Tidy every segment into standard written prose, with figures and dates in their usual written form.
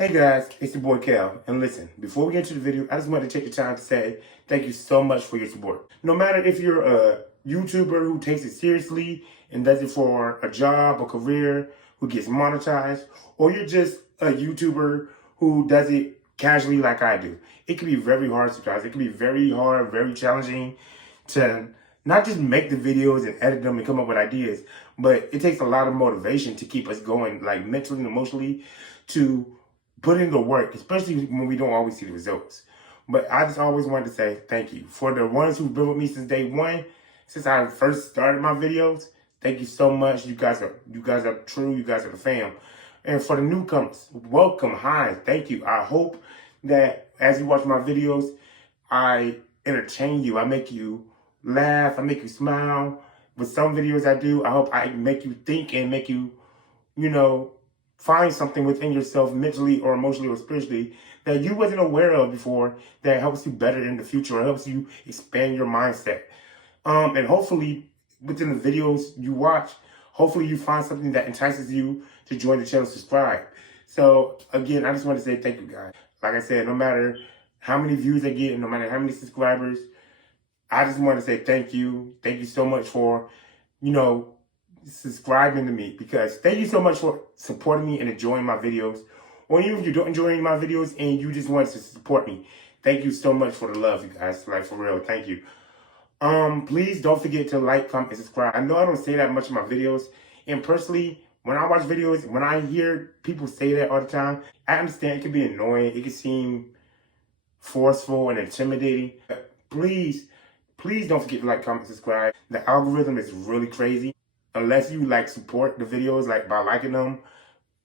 Hey guys, it's your boy Cal, and listen, before we get into the video, I just want to take the time to say thank you so much for your support. No matter if you're a YouTuber who takes it seriously and does it for a job or career, who gets monetized, or you're just a YouTuber who does it casually like I do. It can be very hard sometimes. It can be very hard, very challenging to not just make the videos and edit them and come up with ideas, but it takes a lot of motivation to keep us going, like mentally and emotionally, to put in the work, especially when we don't always see the results. But I just always wanted to say thank you. For the ones who've been with me since day one, since I first started my videos, thank you so much. You guys are true, you guys are the fam. And for the newcomers, welcome, hi, thank you. I hope that as you watch my videos, I entertain you, I make you laugh, I make you smile. With some videos I do, I hope I make you think and make you, find something within yourself mentally or emotionally or spiritually that you wasn't aware of before that helps you better in the future or helps you expand your mindset. And hopefully within the videos you watch, hopefully you find something that entices you to join the channel, subscribe. So again, I just want to say thank you guys. Like I said, no matter how many views I get and no matter how many subscribers, I just want to say thank you. Thank you so much for, subscribing to me, because thank you so much for supporting me and enjoying my videos. Or even if you don't enjoy my videos and you just want to support me, thank you so much for the love, you guys. Like, for real, thank you. Please don't forget to like, comment, and subscribe. I know I don't say that much in my videos, and personally, when I watch videos, when I hear people say that all the time, I understand it can be annoying, it can seem forceful and intimidating. But please don't forget to like, comment, subscribe. The algorithm is really crazy. Unless you support the videos by liking them,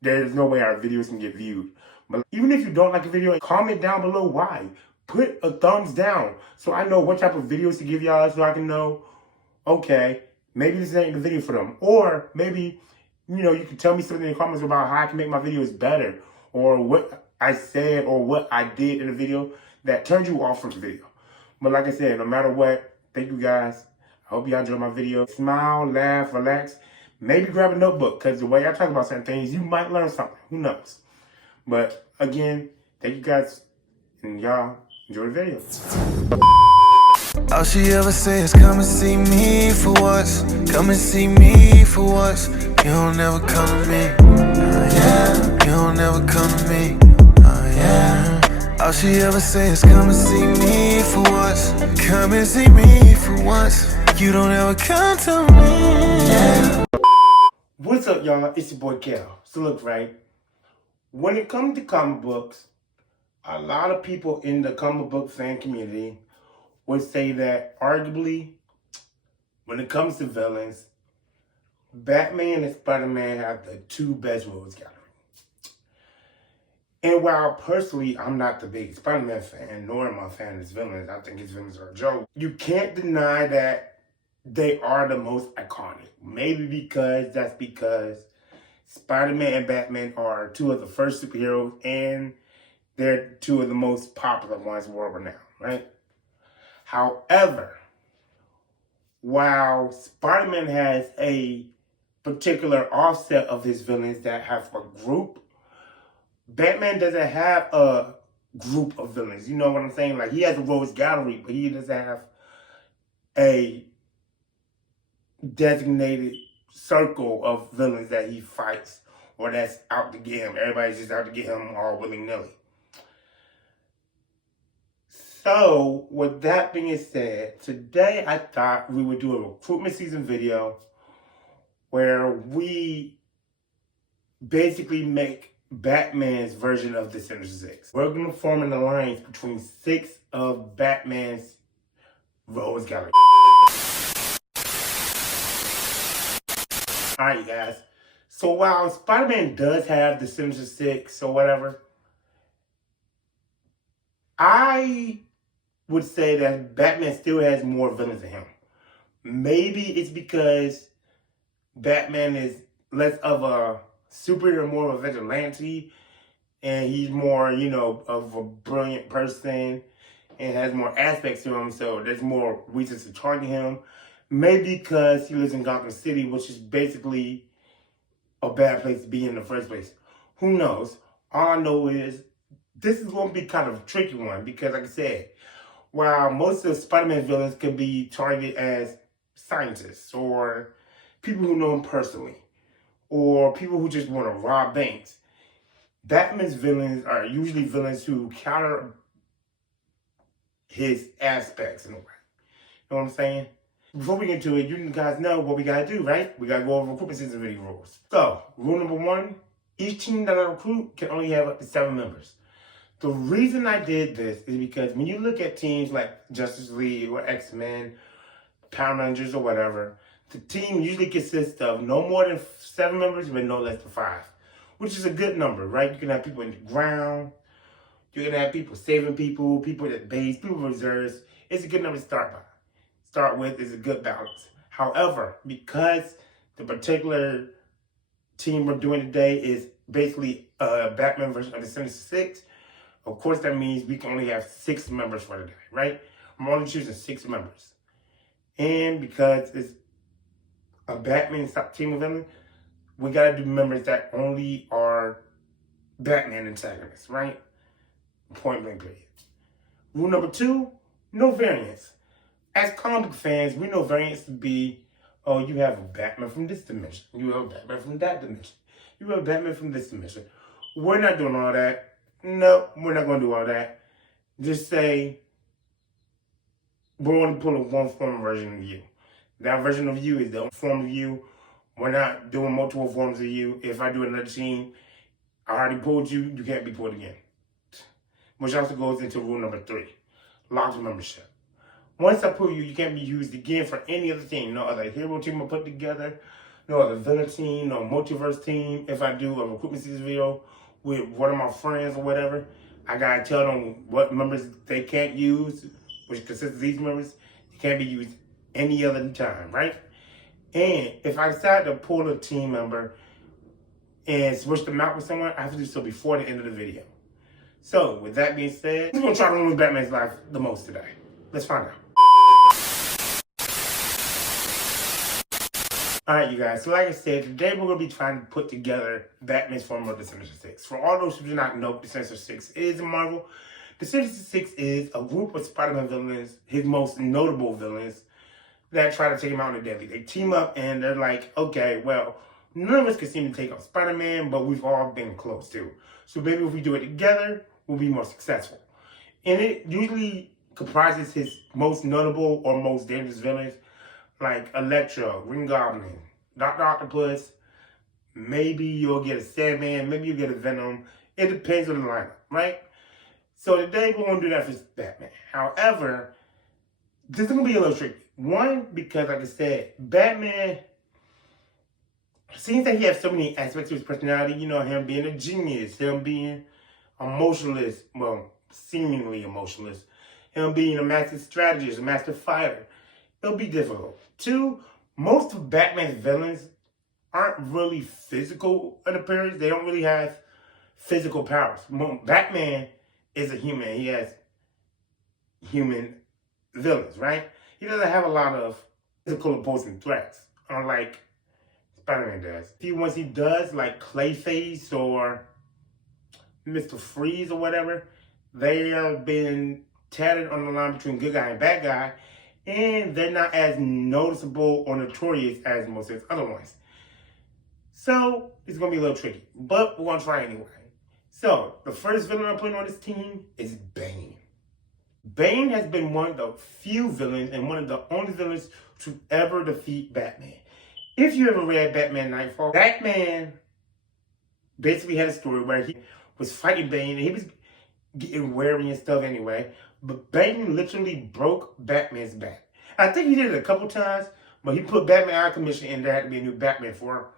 there's no way our videos can get viewed. But even if you don't like a video, comment down below why. Put a thumbs down so I know what type of videos to give y'all, so I can know, okay, maybe this ain't the video for them. Or maybe, you can tell me something in the comments about how I can make my videos better, or what I said or what I did in the video that turned you off from the video. But like I said, no matter what, thank you guys. I hope y'all enjoy my video. Smile, laugh, relax. Maybe grab a notebook, because the way I talk about certain things, you might learn something. Who knows? But again, thank you guys, and y'all enjoy the video. All she ever say is come and see me for once. Come and see me for once. You don't ever come to me. Yeah. You don't ever come to me. Yeah. All she ever say is come and see me for once. Come and see me for once. You don't ever come to me. Yeah. What's up, y'all? It's your boy Cal. So look, right? When it comes to comic books, a lot of people in the comic book fan community would say that arguably, when it comes to villains, Batman and Spider-Man have the two best rogues gallery. And while personally I'm not the biggest Spider-Man fan, nor am I a fan of his villains, I think his villains are a joke, you can't deny that they are the most iconic. Maybe because Spider-Man and Batman are two of the first superheroes, and they're two of the most popular ones world renowned, right? However, while Spider-Man has a particular offset of his villains that have a group, Batman doesn't have a group of villains. You know what I'm saying? He has a rogues gallery, but he doesn't have a designated circle of villains that he fights or that's out to get him. Everybody's just out to get him all willy-nilly. So, with that being said, today I thought we would do a recruitment season video where we basically make Batman's version of the Sinister Six. We're going to form an alliance between 6 of Batman's rogues gallery. Alright, guys. So while Spider-Man does have the Sinister Six or whatever, I would say that Batman still has more villains than him. Maybe it's because Batman is less of a superhero, more of a vigilante, and he's more, of a brilliant person and has more aspects to him, so there's more reasons to target him. Maybe because he lives in Gotham City, which is basically a bad place to be in the first place. Who knows? All I know is this is going to be kind of a tricky one because, like I said, while most of the Spider-Man villains can be targeted as scientists or people who know him personally or people who just want to rob banks, Batman's villains are usually villains who counter his aspects in a way. You know what I'm saying? Before we get to it, you guys know what we gotta do, right? We gotta go over recruitment season video rules. So, rule number 1, each team that I recruit can only have up to 7 members. The reason I did this is because when you look at teams like Justice League or X-Men, Power Rangers or whatever, the team usually consists of no more than 7 members but no less than 5, which is a good number, right? You can have people in the ground, you can have people saving people, people at base, people reserves. It's a good number to start with is a good balance. However, because the particular team we're doing today is basically a Batman version of the Sinister Six, of course that means we can only have 6 members for today, right? I'm only choosing 6 members. And because it's a Batman team of villains, we gotta do members that only are Batman antagonists, right? Point blank period. Rule number 2, no variants. As comic fans, we know variants to be, oh, you have a Batman from this dimension. You have a Batman from that dimension. You have a Batman from this dimension. We're not doing all that. No, we're not going to do all that. Just say, we're going to pull a one-form version of you. That version of you is the form of you. We're not doing multiple forms of you. If I do another team, I already pulled you, you can't be pulled again. Which also goes into rule number 3, locked membership. Once I pull you, you can't be used again for any other team. No other hero team I put together, no other villain team, no multiverse team. If I do a recruitment season video with one of my friends or whatever, I gotta tell them what members they can't use, which consists of these members. They can't be used any other time, right? And if I decide to pull a team member and switch them out with someone, I have to do so before the end of the video. So, with that being said, who's gonna try to ruin Batman's life the most today? Let's find out. Alright, you guys, so like I said, today we're going to be trying to put together Batman's form of the Sinister Six. For all those who do not know, the Sinister Six is in Marvel. The Sinister Six is a group of Spider-Man villains, his most notable villains, that try to take him out in the deadly. They team up and they're like, okay, well, none of us can seem to take out Spider-Man, but we've all been close to. So maybe if we do it together, we'll be more successful. And it usually comprises his most notable or most dangerous villains, like Electro, Green Goblin, Dr. Octopus. Maybe you'll get a Sandman, maybe you'll get a Venom. It depends on the lineup, right? So today we're going to do that for Batman. However, this is going to be a little tricky. One, because like I said, Batman seems that he has so many aspects of his personality. You know, him being a genius, him being emotionless, well, seemingly emotionless, him being a master strategist, a master fighter. It'll be difficult. 2, most of Batman's villains aren't really physical in appearance. They don't really have physical powers. Batman is a human. He has human villains, right? He doesn't have a lot of physical opposing threats, unlike Spider-Man does. Once he does, like Clayface or Mr. Freeze or whatever, they have been tatted on the line between good guy and bad guy, and they're not as noticeable or notorious as most of his other ones. So, it's going to be a little tricky, but we're going to try anyway. So, the first villain I'm putting on this team is Bane. Bane has been one of the few villains and one of the only villains to ever defeat Batman. If you ever read Batman Nightfall, Batman basically had a story where he was fighting Bane and he was getting wary and stuff anyway. But Bane literally broke Batman's back. I think he did it a couple times, but he put Batman out of commission and there had to be a new Batman for,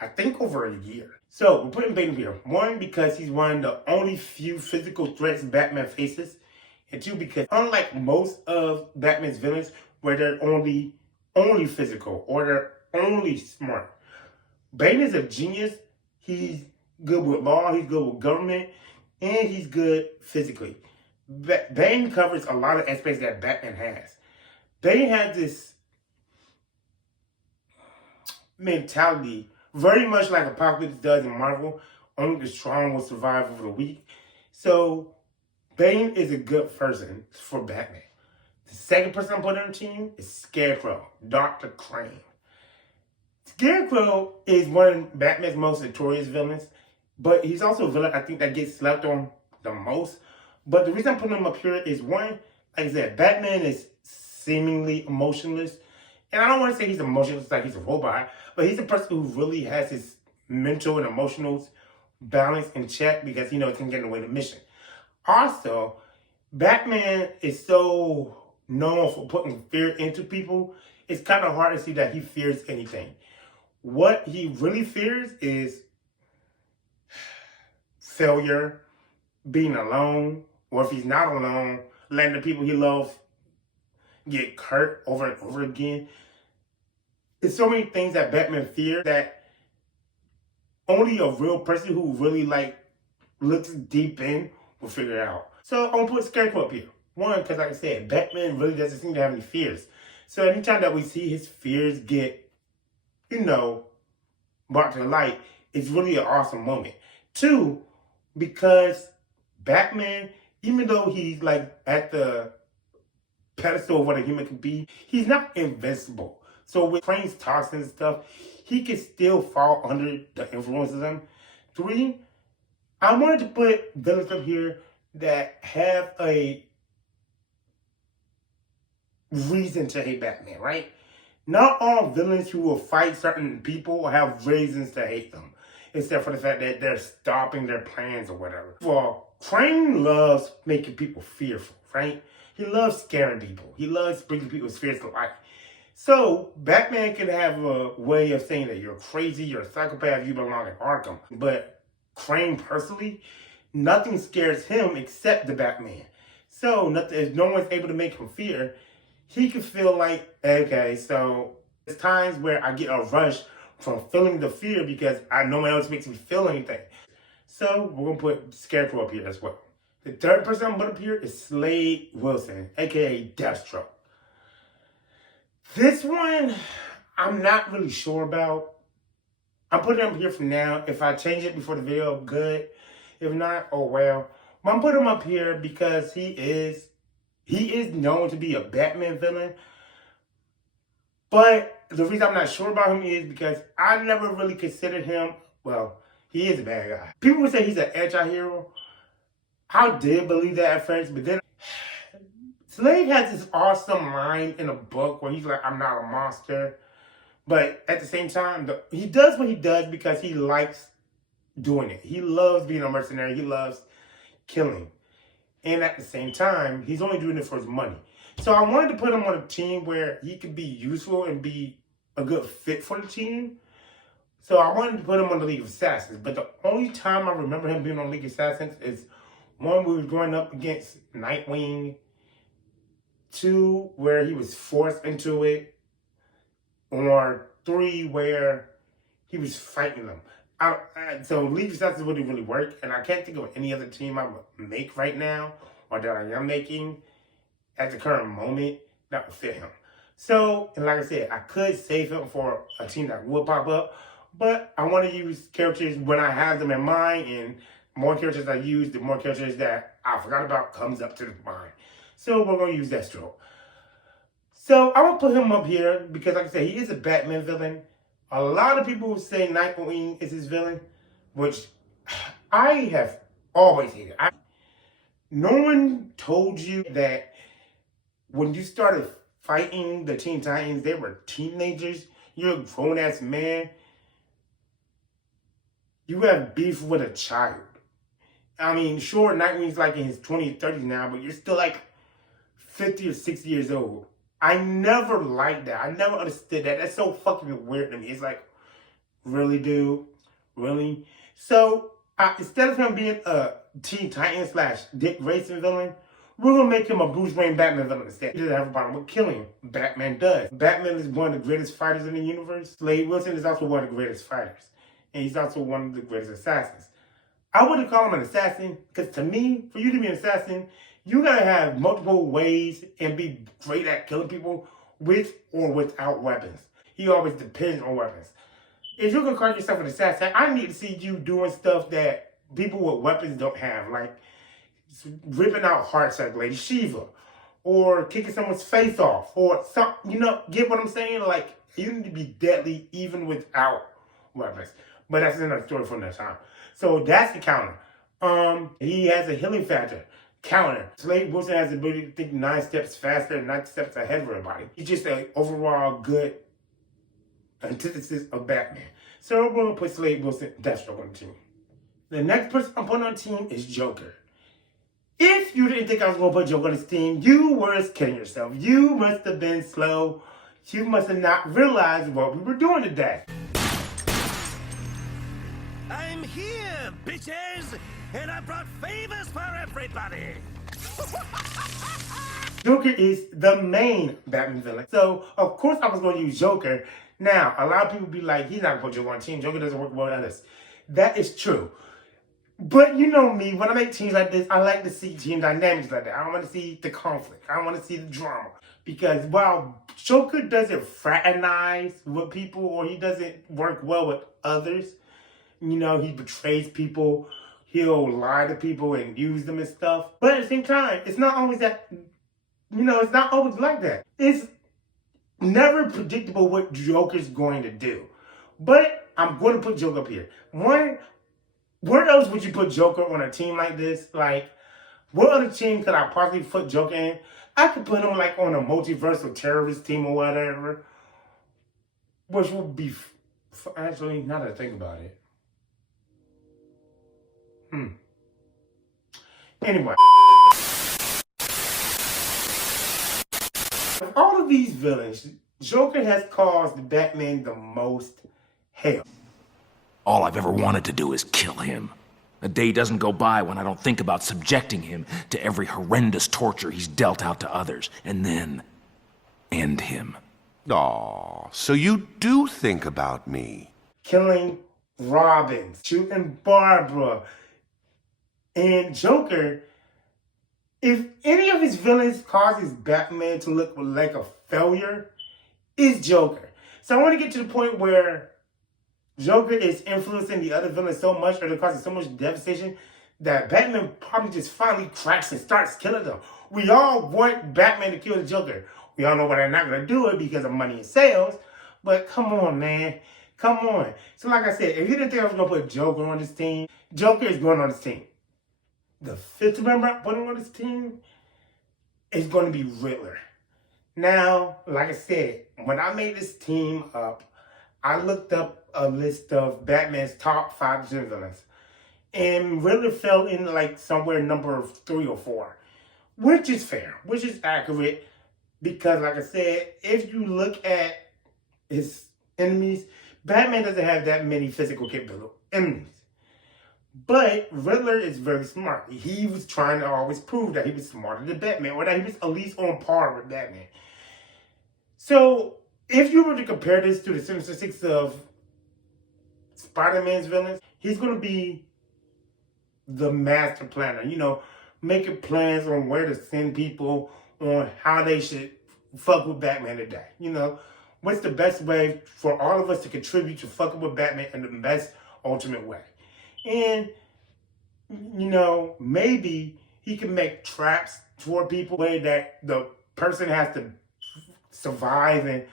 I think, over a year. So, we're putting Bane here. 1, because he's one of the only few physical threats Batman faces. And 2, because unlike most of Batman's villains, where they're only physical or they're only smart, Bane is a genius. He's good with law, he's good with government, and he's good physically. Bane covers a lot of aspects that Batman has. Bane has this mentality, very much like Apocalypse does in Marvel, only the strong will survive over the weak. So Bane is a good person for Batman. The second person I'm putting on the team is Scarecrow, Dr. Crane. Scarecrow is one of Batman's most notorious villains, but he's also a villain I think that gets slept on the most. But the reason I'm putting him up here is one, like I said, Batman is seemingly emotionless. And I don't want to say he's emotionless like he's a robot, but he's a person who really has his mental and emotional balance in check because, it can get in the way of the mission. Also, Batman is so known for putting fear into people, it's kind of hard to see that he fears anything. What he really fears is failure, being alone, or if he's not alone, letting the people he loves get hurt over and over again. There's so many things that Batman fears that only a real person who really looks deep in will figure it out. So I'm gonna put Scarecrow up here. One, because like I said, Batman really doesn't seem to have any fears. So anytime that we see his fears get, brought to light, it's really an awesome moment. Two, because Batman, even though he's at the pedestal of what a human can be, he's not invincible. So with Crane's toxins and stuff, he can still fall under the influence of them. Three, I wanted to put villains up here that have a reason to hate Batman, right? Not all villains who will fight certain people have reasons to hate them, except for the fact that they're stopping their plans or whatever. Well, Crane loves making people fearful, right? He loves scaring people. He loves bringing people's fears to life. So, Batman can have a way of saying that you're crazy, you're a psychopath, you belong in Arkham. But Crane personally, nothing scares him except the Batman. So, if no one's able to make him fear, he can feel like, okay, so there's times where I get a rush from feeling the fear because no one else makes me feel anything. So, we're going to put Scarecrow up here as well. The third person I'm going to put up here is Slade Wilson, aka Deathstroke. This one, I'm not really sure about. I'm putting him up here for now. If I change it before the video, good. If not, oh well. But I'm putting him up here because he is known to be a Batman villain. But the reason I'm not sure about him is because I never really considered him, well, he is a bad guy. People would say he's an anti-hero. I did believe that at first, but then Slade has this awesome line in a book where he's like, I'm not a monster. But at the same time, he does what he does because he likes doing it. He loves being a mercenary. He loves killing. And at the same time, he's only doing it for his money. So I wanted to put him on a team where he could be useful and be a good fit for the team. So I wanted to put him on the League of Assassins. But the only time I remember him being on League of Assassins is one, we were going up against Nightwing. Two, where he was forced into it. Or three, where he was fighting them. So League of Assassins wouldn't really work. And I can't think of any other team I would make right now, or that I am making at the current moment, that would fit him. So, and like I said, I could save him for a team that would pop up. But I want to use characters when I have them in mind, and more characters I use, the more characters that I forgot about comes up to the mind. So we're going to use Deathstroke. So I'm going to put him up here because, like I said, he is a Batman villain. A lot of people say Nightwing is his villain, which I have always hated. No one told you that when you started fighting the Teen Titans, they were teenagers. You're a grown-ass man. You have beef with a child. I mean, sure, Nightwing's in his 20s, 30s now, but you're still 50 or 60 years old. I never liked that. I never understood that. That's so fucking weird to me. It's really, dude? Really? So, instead of him being a Teen Titan / Dick Grayson villain, we're going to make him a Bruce Wayne Batman villain instead. He doesn't have a problem with killing. Batman does. Batman is one of the greatest fighters in the universe. Slade Wilson is also one of the greatest fighters. And he's also one of the greatest assassins. I wouldn't call him an assassin, because to me, for you to be an assassin, you gotta have multiple ways and be great at killing people with or without weapons. He always depends on weapons. if you can call yourself an assassin, I need to see you doing stuff that people with weapons don't have, like ripping out hearts like Lady Shiva, or kicking someone's face off, or some, get what I'm saying? Like, you need to be deadly even without weapons. But that's another story from that time. So that's the counter. He has a healing factor. Counter. Slade Wilson has the ability to think 9 steps faster, 9 steps ahead of everybody. He's just an overall good antithesis of Batman. So we're going to put Slade Wilson, Deathstroke on the team. The next person I'm putting on the team is Joker. If you didn't think I was going to put Joker on this team, you were kidding yourself. You must have been slow. You must have not realized what we were doing today. I'm here, bitches! And I brought favors for everybody! Joker is the main Batman villain. So, of course, I was going to use Joker. Now, a lot of people be like, he's not going to put Joker on team. Joker doesn't work well with others. That is true. But you know me, when I make teams like this, I like to see team dynamics like that. I want to see the conflict. I want to see the drama. Because while Joker doesn't fraternize with people or he doesn't work well with others, he betrays people, he'll lie to people and use them and stuff. But at the same time, it's not always that, it's not always like that. It's never predictable what Joker's going to do. But I'm going to put Joker up here. Where else would you put Joker on a team like this? Like, what other team could I possibly put Joker in? I could put him like on a multiversal terrorist team or whatever. Which would be, actually, now that I think about it. Anyway. Of all of these villains, Joker has caused Batman the most hell. All I've ever wanted to do is kill him. A day doesn't go by when I don't think about subjecting him to every horrendous torture he's dealt out to others, and then end him. Aw, so you do think about me. Killing Robin, shooting Barbara, and Joker. If any of his villains causes Batman to look like a failure, it's Joker. So I want to get to the point where Joker is influencing the other villains so much, or they're causing so much devastation, that Batman probably just finally cracks and starts killing them. We all want Batman to kill the Joker. We all know why they're not going to do it because of money and sales. But come on, man. Come on. So like I said, if you didn't think I was going to put Joker on this team, Joker is going on this team. The 5th member I'm putting on this team is going to be Riddler. Now, like I said, when I made this team up, I looked up a list of Batman's top 5 villains. And Riddler fell in like somewhere number 3 or 4. Which is fair, which is accurate. Because like I said, if you look at his enemies, Batman doesn't have that many physical capable enemies. But Riddler is very smart. He was trying to always prove that he was smarter than Batman, or that he was at least on par with Batman. So, if you were to compare this to the Sinister Six of Spider-Man's villains, he's going to be the master planner. Making plans on where to send people, on how they should fuck with Batman today. What's the best way for all of us to contribute to fucking with Batman in the best ultimate way. And, maybe he can make traps for people where that the person has to survive and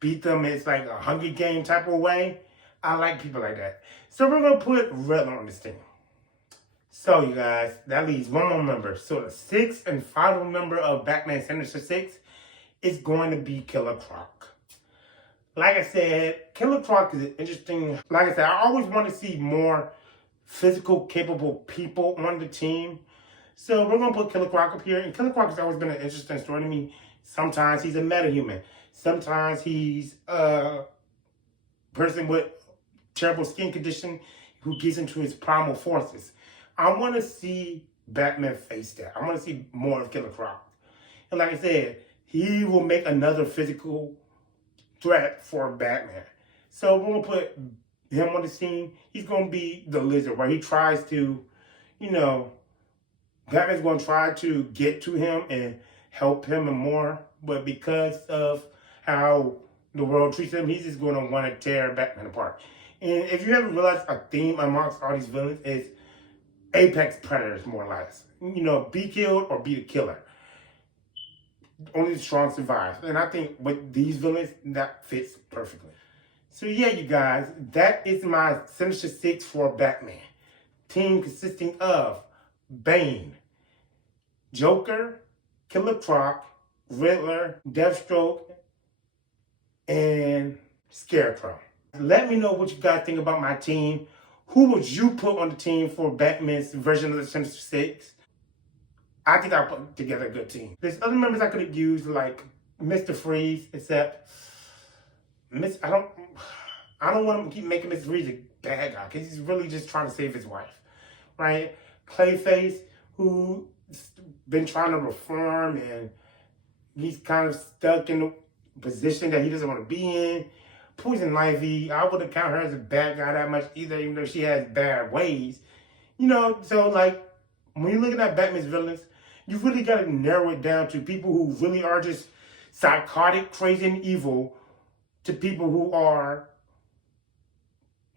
beat them. It's like a Hunger Game type of way. I like people like that. So we're going to put Riddler on this team. So, you guys, that leaves one more member. So the 6th and final member of Batman Sinister Six is going to be Killer Croc. Like I said, Killer Croc is an interesting... Like I said, I always want to see more physical, capable people on the team. So we're going to put Killer Croc up here. And Killer Croc has always been an interesting story to me. Sometimes he's a metahuman. Sometimes he's a person with terrible skin condition who gets into his primal forces. I want to see Batman face that. I want to see more of Killer Croc. And like I said, he will make another physical threat for Batman. So we're going to put him on the scene. He's going to be the Lizard, where he tries to, Batman's going to try to get to him and help him and more. But because of how the world treats him, he's just going to want to tear Batman apart. And if you haven't realized, a theme amongst all these villains is apex predators, more or less. You know, be killed or be the killer. Only the strong survive. And I think with these villains, that fits perfectly. So yeah, you guys, that is my Sinister 6 for Batman. Team consisting of Bane, Joker, Killer Croc, Riddler, Deathstroke, and Scarecrow. Let me know what you guys think about my team. Who would you put on the team for Batman's version of the Sinister 6? I think I put together a good team. There's other members I could have used, like Mr. Freeze, except I don't want him to keep making Mr. Freeze a bad guy, because he's really just trying to save his wife, right? Clayface, who's been trying to reform, and he's kind of stuck in a position that he doesn't want to be in. Poison Ivy, I wouldn't count her as a bad guy that much either, even though she has bad ways. You know, so like, when you look at Batman's villains, you really got to narrow it down to people who really are just psychotic, crazy, and evil, to people who are,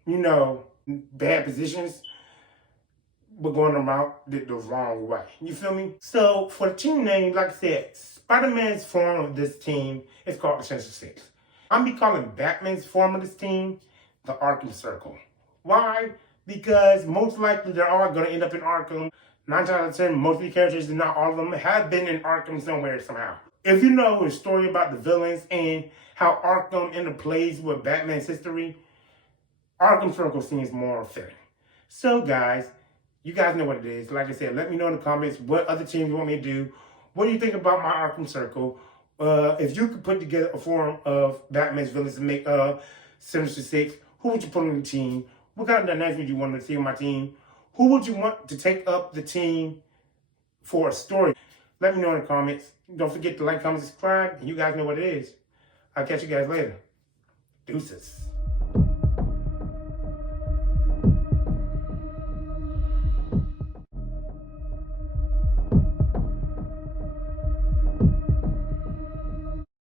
you know, bad positions, but going about the wrong way. You feel me? So, for the team name, like I said, Spider-Man's form of this team is called the Sinister 6. I'm be calling Batman's form of this team the Arkham Circle. Why? Because most likely they're all going to end up in Arkham. 9 times out of 10, most of the characters, and not all of them, have been in Arkham somewhere, somehow. If you know a story about the villains and how Arkham interplays with Batman's history, Arkham Circle seems more fitting. So, guys, you guys know what it is. Like I said, let me know in the comments what other teams you want me to do. What do you think about my Arkham Circle? If you could put together a form of Batman's villains to make Sinister 6, who would you put on the team? What kind of dynamics would you want to see on my team? Who would you want to take up the team for a story? Let me know in the comments. Don't forget to like, comment, subscribe, and you guys know what it is. I'll catch you guys later. Deuces.